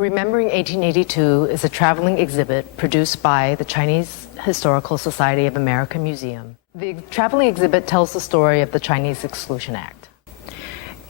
Remembering 1882 is a traveling exhibit produced by the Chinese Historical Society of America Museum. The traveling exhibit tells the story of the Chinese Exclusion Act.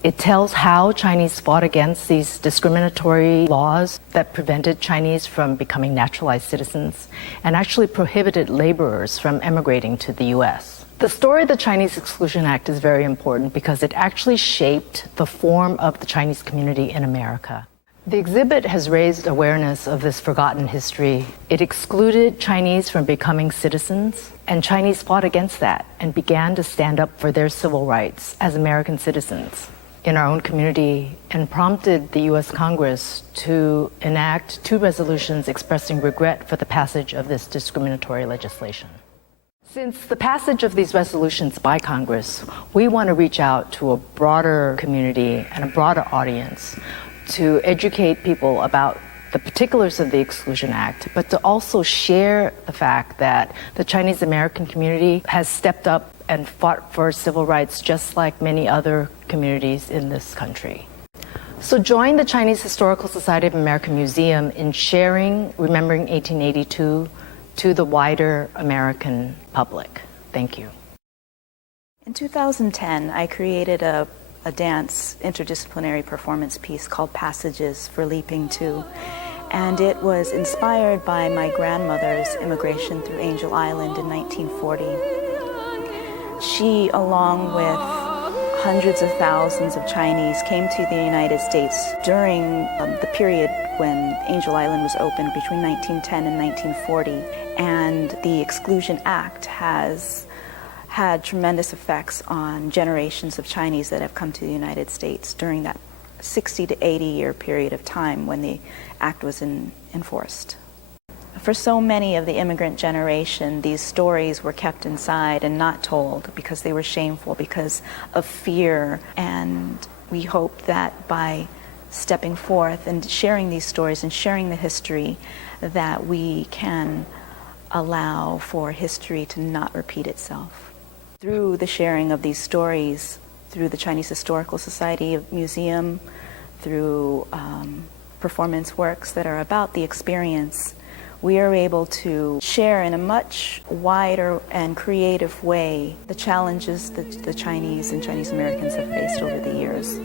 It tells how Chinese fought against these discriminatory laws that prevented Chinese from becoming naturalized citizens and actually prohibited laborers from emigrating to the U.S. The story of the Chinese Exclusion Act is very important because it actually shaped the form of the Chinese community in America. The exhibit has raised awareness of this forgotten history. It excluded Chinese from becoming citizens, and Chinese fought against that and began to stand up for their civil rights as American citizens in our own community, and prompted the U.S. Congress to enact 2 resolutions expressing regret for the passage of this discriminatory legislation. Since the passage of these resolutions by Congress, we want to reach out to a broader community and a broader audience to educate people about the particulars of the Exclusion Act, but to also share the fact that the Chinese American community has stepped up and fought for civil rights just like many other communities in this country. So join the Chinese Historical Society of America Museum in sharing Remembering 1882 to the wider American public. Thank you. In 2010, I created a dance interdisciplinary performance piece called Passages for Leaping To, and it was inspired by my grandmother's immigration through Angel Island in 1940. She, along with hundreds of thousands of Chinese, came to the United States during the period when Angel Island was opened between 1910 and 1940, and the Exclusion Act has had tremendous effects on generations of Chinese that have come to the United States during that 60 to 80 year period of time when the act was enforced. For so many of the immigrant generation, these stories were kept inside and not told because they were shameful, because of fear. And we hope that by stepping forth and sharing these stories and sharing the history, that we can allow for history to not repeat itself. Through the sharing of these stories, through the Chinese Historical Society Museum, through performance works that are about the experience, we are able to share in a much wider and creative way the challenges that the Chinese and Chinese Americans have faced over the years.